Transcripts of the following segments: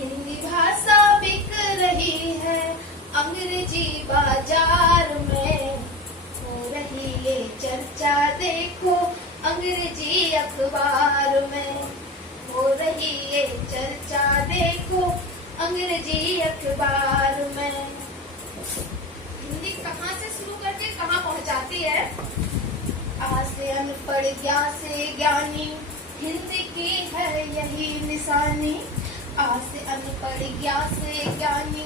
हिंदी भाषा बिक रही है अंग्रेजी बाजार में, हो रही ये चर्चा देखो अंग्रेजी अखबार में, हो रही ये चर्चा देखो अंग्रेजी अखबार में। हिंदी कहाँ से शुरू करके कहाँ पहुँचाती है? आ से अनपढ़ ज्ञा से ज्ञानी, हिंदी की है यही निशानी। आ से अनपढ़ ज्ञा से ज्ञानी,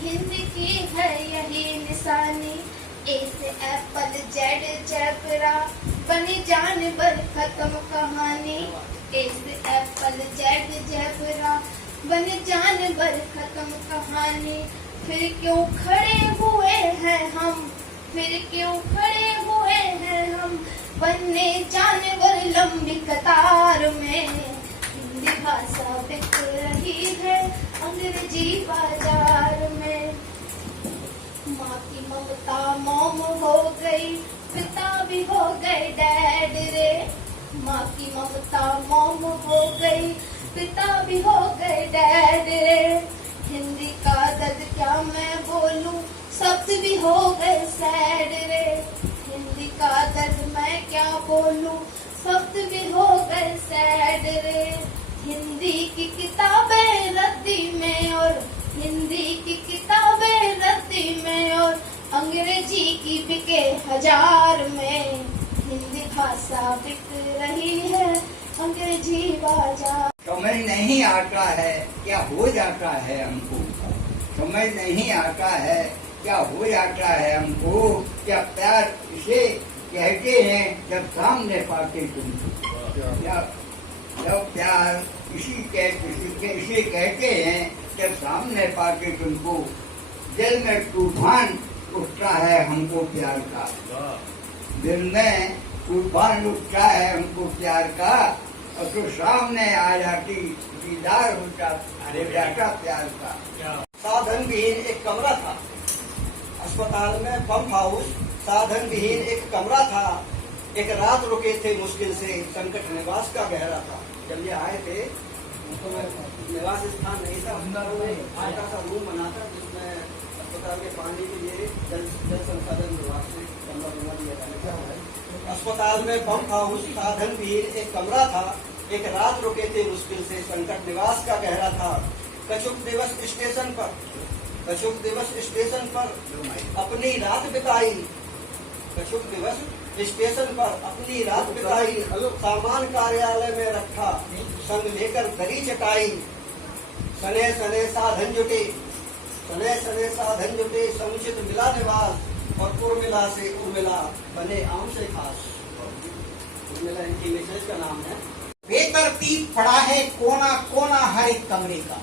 हिंदी की है यही निशानी। ए से एप्पल जेड जैबरा, बने जानवर खत्म कहानी। ए से एप्पल जेड जैबरा, बने जानवर खत्म कहानी। फिर क्यों खड़े हुए हैं हम, फिर क्यों खड़े हुए हैं हम, बनने जानवर लंबी कतार में। हिंदी भाषा बिक रही है अंग्रेजी बाजार में। माँ की ममता मॉम हो गई, पिता भी हो गए डैड रे। माँ की ममता मॉम हो गई, पिता भी हो गए डैड रे। हिंदी का दर्द क्या मैं बोलूं, शब्द भी हो गए सैड रे। हिंदी का दर्द मैं क्या बोलूं, शब्द भी हो गए सैड रे। हिंदी की किताबें रद्दी में और हिंदी की किताबें रद्दी में, और अंग्रेजी की बिके हजार में। हिंदी भाषा बिक रही है अंग्रेजी बाजार। समझ नहीं आता है क्या हो जाता है हमको, समझ नहीं आता है क्या हो जाता है हमको। क्या प्यार इसे कहते हैं जब सामने पाते तुमको, जब प्यार इसे कहते हैं जब सामने पाते तुमको। दिल में तूफान उठता है हमको प्यार का, दिल में तूफान उठता है हमको प्यार का। और तो सामने आ जाती दीदार हो जाता प्यार का। साधन विहीन एक कमरा था अस्पताल में, पंप हाउस। साधन विहीन एक कमरा था, एक रात रुके थे मुश्किल से, संकट निवास का गहरा था। जब ये आए थे तो निवास स्थान नहीं था, छोटा सा रूम बना था जिसमें अस्पताल के पानी के लिए जल संसाधन विभाग से कमरा बना दिया था। अस्पताल में पंप हाउस, साधन विहीन एक कमरा था, एक रात रुके थे मुश्किल से, संकट निवास का गहरा था। कछुक दिवस स्टेशन पर, कछुक दिवस स्टेशन पर अपनी रात बिताई। कछुक दिवस स्टेशन पर अपनी रात बिताई। सामान कार्यालय में रखा, संग लेकर दरी चटाई। सने सने साधन जुटे, सने सने साधन जुटे, समुचित मिला निवास। और उर्मिला से उर्मिला बने आम से खास। उर्मिला इनकी मिसेज का नाम है। बेतरतीब पड़ा है कोना कोना हर एक कमरे का,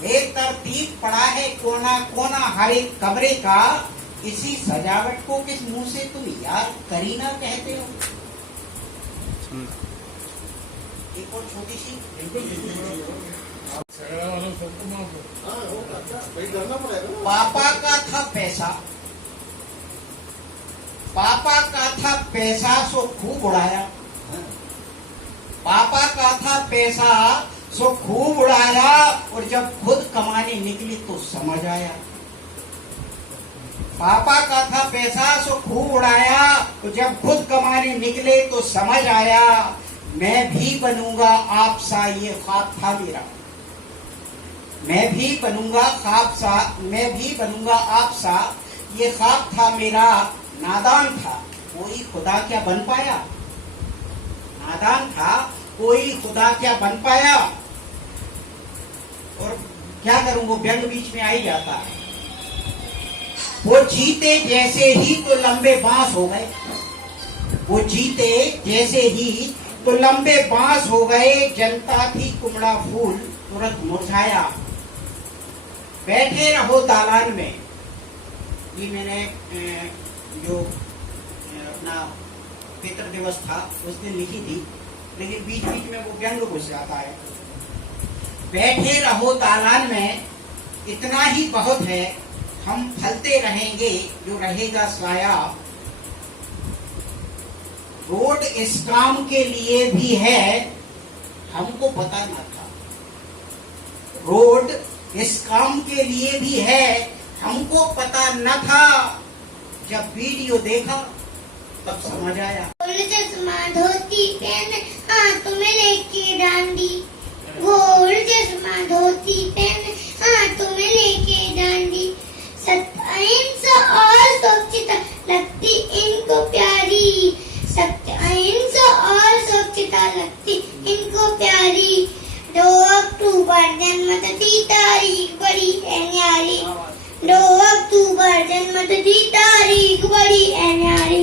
बेतरतीब पड़ा है कोना कोना हर एक कमरे का। इसी सजावट को किस मुंह से तुम यार करीना कहते हो? एक और छोटी सी, पापा का था पैसा, पापा का था पैसा सो खूब उड़ाया। पापा का था पैसा सो खूब उड़ाया, और जब खुद कमाने निकली तो समझ आया। पापा का था पैसा सो खूब उड़ाया, तो जब खुद कमाने निकले तो समझ आया। मैं भी बनूंगा आप सा ये ख्वाब था मेरा, मैं भी बनूंगा ख्वाब सा, मैं भी बनूंगा आप सा ये ख्वाब था मेरा। नादान था कोई खुदा क्या बन पाया, नादान था कोई खुदा क्या बन पाया। और क्या करूं, वो व्यंग बीच में आ ही जाता है। वो जीते जैसे ही तो लंबे बांस हो गए, वो जीते जैसे ही तो लंबे बांस हो गए। जनता थी कुमड़ा फूल तुरंत मुरझाया। बैठे रहो दालान में, ये मैंने जो अपना पितृ दिवस था उस दिन लिखी थी, लेकिन बीच बीच में वो व्यंग घुस जाता है। बैठे रहो दालान में, इतना ही बहुत है, हम फलते रहेंगे जो रहेगा साया। रोड इस काम के लिए भी है, हमको पता न था। रोड इस काम के लिए भी है, हमको पता न था। जब वीडियो देखा तब समझ आया। चश्मा धोती पहने हाथ में लेके डांडी, गोल चश्मा धोती पहने हाथ में लेके डांडी, सत्य और स्वच्छता लगती इनको प्यारी, सत्य अहिंसा और स्वच्छता लगती इनको प्यारी। 2 अक्टूबर जन्मतिथि तारीख बड़ी है न्यारी, 2 अक्टूबर जन्मतिथि तारीख बड़ी है न्यारी।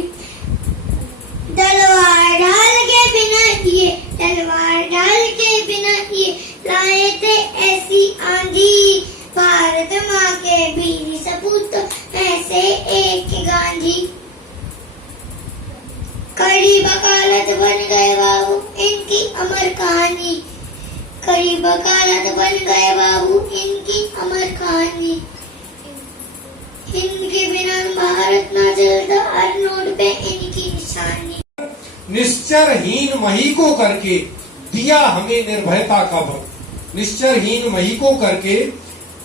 तलवार ढाल के बिना ये, तलवार ढाल के बिना ये लाए थे ऐसी आंधी, भारत माँ के वीर सपूत में से एक गांधी। कड़ी वकालत बन गए बाबू इनकी अमर कहानी, कड़ी वकालत बन गए बाबू इनकी अमर कहानी। इनके बिना भारत न चलता, हर नोट पे इनकी निशानी। निश्चरहीन मही को करके दिया हमें निर्भयता का वर, निश्चरहीन मही को करके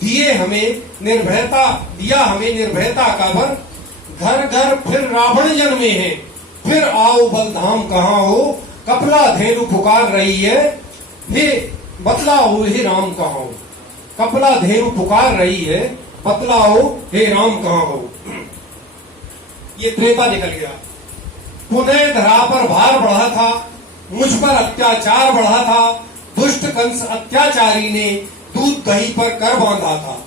दिया हमें निर्भयता का वर। घर घर फिर रावण जन्मे हैं, फिर आओ बलधाम कहाँ हो, कपला धेनु पुकार रही है, फिर बतलाओ हे राम कहाँ हो, कपला धेनु पुकार रही है, बतलाओ हे राम कहाँ हो। ये त्रेता निकल गया। पुनः धरा पर भार बढ़ा था, मुझ पर अत्याचार बढ़ा था, दुष्ट कंस अत्याचारी ने दूध दही पर कर बांधा था,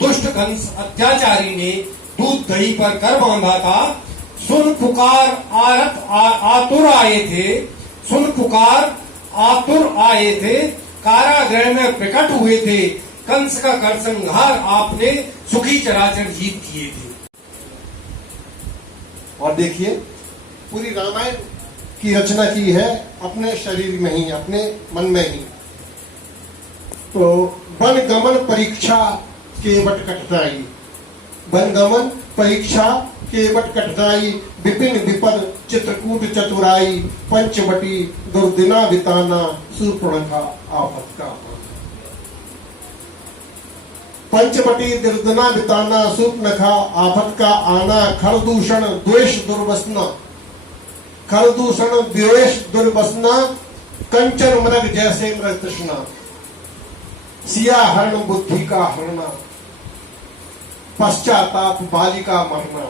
दुष्ट कंस अत्याचारी ने दूध दही पर कर बांधा था। सुन पुकार आतुर आए थे, सुन पुकार आतुर आए थे, कारागृह में प्रकट हुए थे, कंस का कर संहार आपने सुखी चराचर जीत किए थे। और देखिए पूरी रामायण की रचना की है अपने शरीर में ही, अपने मन में ही। तो वन गमन परीक्षा केवट कठिनाई, वन गमन परीक्षा केवट कठिनाई, विपिन विपद चित्रकूट चतुराई, पंचवटी दुर्दिना बिताना, शूर्पणखा आफत का। पंचवटी दुर्दिना बिताना, शूर्पणखा आफत का आना, खरदूषण द्वेष दुर्वसना, खरदूषण द्वेष दुर्वसना, कंचन मृग जैसे मृग तृष्णा, सिया हरण बुद्धि का हरना, पश्चाताप बालिका मरना,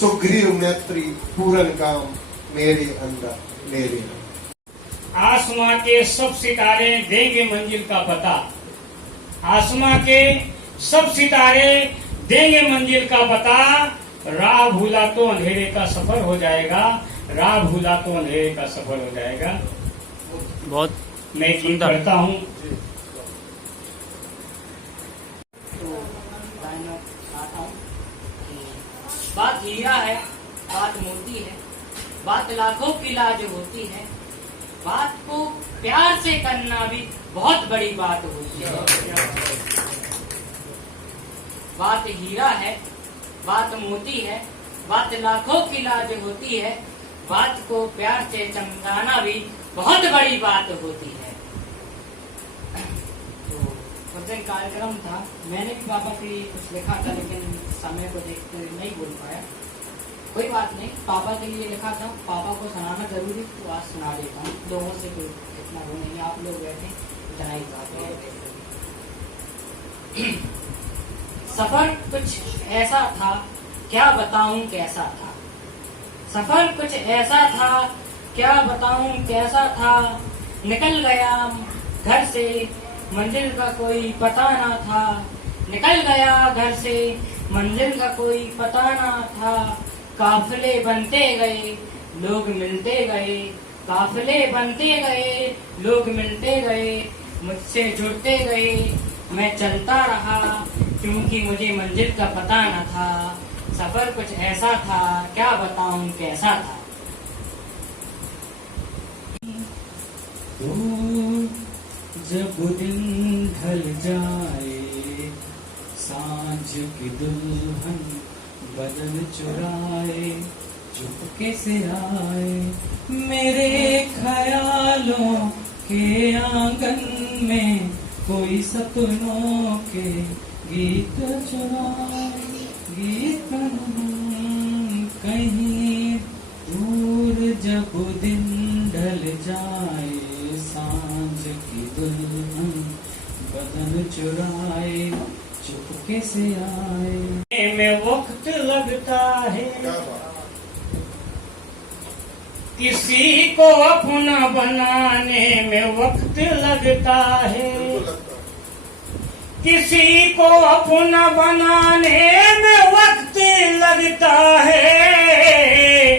सुग्रीव नेत्री पूरन काम मेरे अंदर मेरे अंदर। आसमां के सब सितारे देंगे मंजिल का पता, आसमां के सब सितारे देंगे मंजिल का पता, राह भूला तो अंधेरे का सफर हो जाएगा, राह भूला तो अंधेरे का सफर हो जाएगा। बहुत मैं गीत करता हूँ। बात हीरा है, बात मोती है, बात लाखों की लाज होती है, बात को प्यार से करना भी बहुत बड़ी बात होती है। बात हीरा है, बात मोती है, बात लाखों की लाज होती है, बात को प्यार से चमकाना भी बहुत बड़ी बात होती है। तो उस दिन कार्यक्रम था, मैंने भी पापा के लिए कुछ लिखा था, लेकिन समय को देखते हुए नहीं बोल पाया। कोई बात नहीं, पापा के लिए लिखा था, पापा को सुनाना जरूरी तो आज सुना देता हूँ। लोगों से कोई इतना वो नहीं, आप लोग बैठे इतना ही बात है। सफर कुछ ऐसा था, क्या बताऊं कैसा था, सफर कुछ ऐसा था, क्या बताऊं कैसा था, निकल गया घर से मंजिल का कोई पता ना था, निकल गया घर से मंजिल का कोई पता ना था, काफिले बनते गए लोग मिलते गए, काफिले बनते गए लोग मिलते गए, मुझसे जुड़ते गए, मैं चलता रहा क्योंकि मुझे मंजिल का पता न था, सफर कुछ ऐसा था, क्या बताऊं कैसा था। जब दिन ढल जाए, सांझ की दुल्हन बदन चुराए, चुपके से आए मेरे ख्यालों के आंगन में, कोई सपनों के गीत चुराए, गीत कहीं दूर जब दिन ढल जाए, सांझ की दुल्हन बदन चुराए, चुपके से आए। में वक्त लगता है, किसी को अपना बनाने में वक्त लगता है, किसी को अपना बनाने में वक्त लगता है,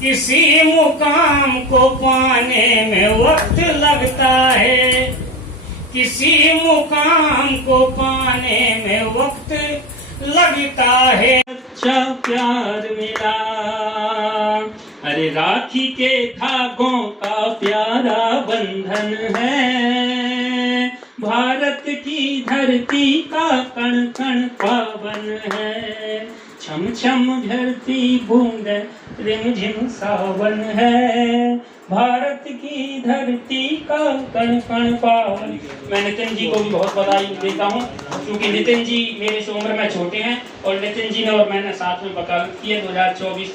किसी मुकाम को पाने में वक्त लगता है, किसी मुकाम को पाने में वक्त लगता है। अच्छा प्यार मिला, अरे राखी के धागों का प्यारा बंधन है, भारत की धरती का कण कण पावन है, छम छम झरती बूंद रिमझिम सावन है, भारत की धरती का कण कण पावन। मैं नितिन जी को भी बहुत बधाई देता हूँ, क्योंकि नितिन जी मेरे से उम्र में छोटे हैं और नितिन जी ने और मैंने साथ में वकालत की है 2024